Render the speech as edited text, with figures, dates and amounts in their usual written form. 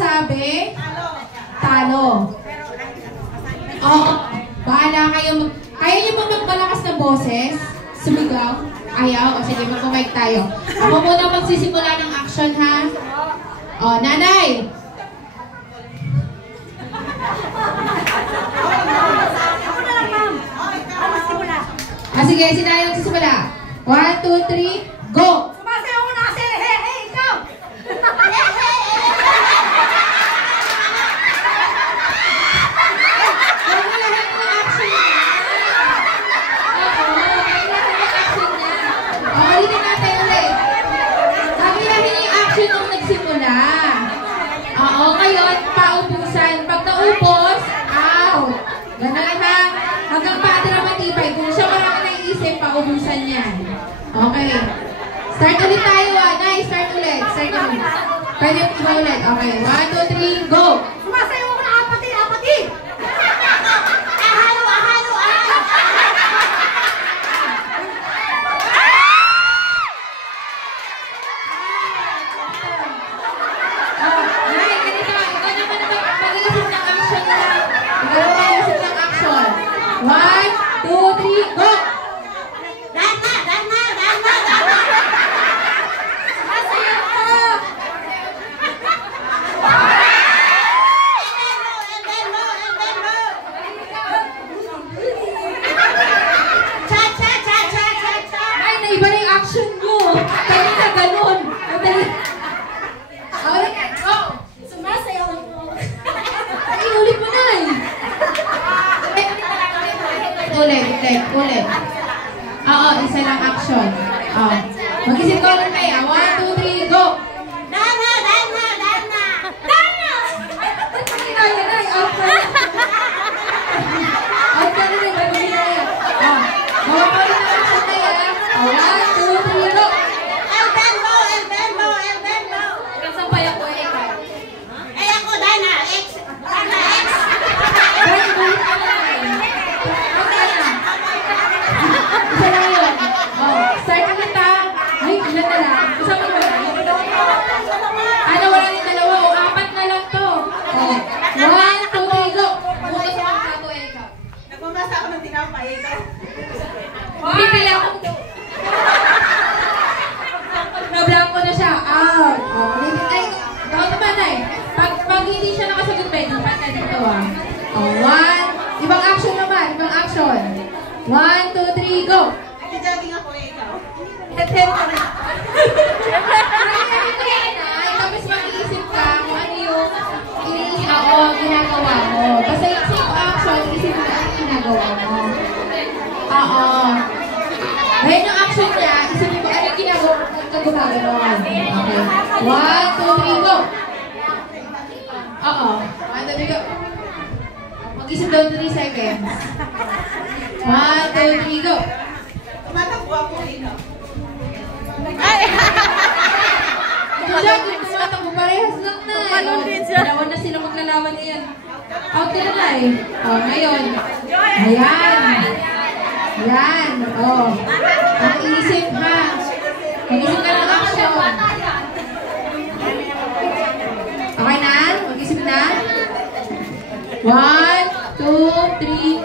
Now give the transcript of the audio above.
nasabi? Talo. Oo. Bahala kayo. Kaya niyo ba magmalakas na boses? Sumigaw? Ayaw? O sige, mag-mic tayo. Ako muna magsisimula ng action, ha? O, nanay! Ako na lang, ma'am. Ako magsimula. Sige, sinayang sisimula. 1, 2, 3, go! Sumasayaw ko na kasi. Hey, ikaw! Paubusan yan. Okay. Start ulit tayo, Nay. Start ulit. Pwede iba ulit. Okay. 1, 2, 3, go! Sumasayaw ko na apati! Ahalo! Nay, ganito. Ikaw naman mag-iisip ng action na. Ikaw naman mag-iisip ng action. 1, 2, 3, go! Ulit. Oo, isa lang action. Mag-isip ko ulit kayo. 1, 2, 3, go! Dana! Out ka na rin. Mag-isip kayo. Gawa pa rin ang action kayo. 1, 2, 3, go! El Bembo! Kasampay ako eh. Ako, Dana! X! Isa lang yun. Start ulit ha. Ay, ilan na lang. Kasama ko lang. Ano, wala rin dalawa. O, 4 na lang to. 1, 2, 3, go. Bukas mo ang sato, ikaw. Nagmamasa ako ng tinapay, ikaw. Pipila ako. Nablanko na siya. Out. Ay, ikaw naman ay. Pag hindi siya nakasagot pa, dapat na dito 1. Ibang action naman. 1, 2, 3, go. Nag-jogging ako, ikaw. Head ka na. Tapos mag-iisip ka kung ano yung ginagawa mo. Basta yung same action, isip mo ano yung ginagawa mo. Oo. Ngayon yung action niya, isipin mo ano yung ginagawa mo. Okay. 1, 2, 3, go. Oo. 1, 2, 3, go. Mag-isip daw 3 seconds. 1, 2, 3, go. Tumatakbo ako, ikaw. Tumatakbo, parehas lang na. Dalawa na sila maglalaban niyan. Out na na eh. Ngayon. Ayan. Mag-iisip ha. Mag-isip ka ng action. Okay na? Mag-isip na? 1, 2, 3,